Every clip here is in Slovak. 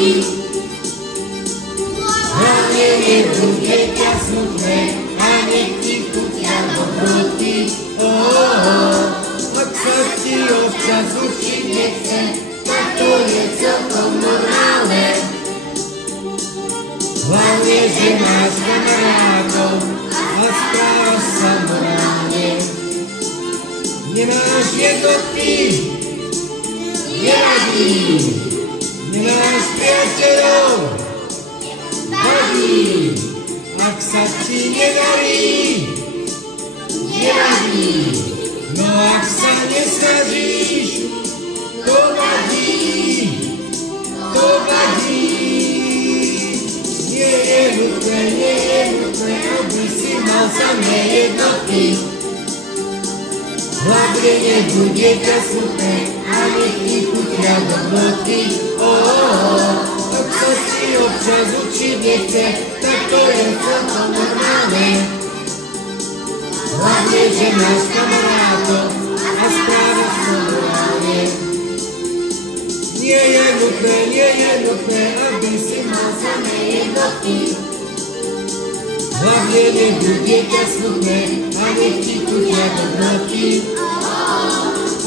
dobroty. Hlavne nebude ťa smutné a nech ti chutia dobroty. Ak sa ti občas učiť nechce, tak to je celkom normálne. Hlavne, že máš kamarátov a správaš sa morálne. Nemáš jednotky, neradí, nemáš priateľov, vadí. Ak sa ti nedarí, nevadí. No ak sa nesnažíš, to vadí, to vadí. Nie je nutné, aby si mal samé jednotky. Hlavne nebude ťa smutné a nech ti chutia dobroty. Ak sa ti občas učiť nechce, tak to je celkom normálne. Hlavne, že máš kamarátov a správaš sa morálne. Nie je nutné, aby si mal samé jednotky. Hlavne nebude ťa smutné a nech ti chutia dobroty.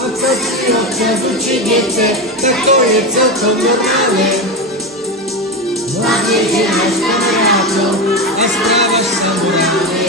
Ak sa ti občas učiť nechce, tak to je celkom normálne. Hlavne, že máš kamarátov a správaš sa morálne.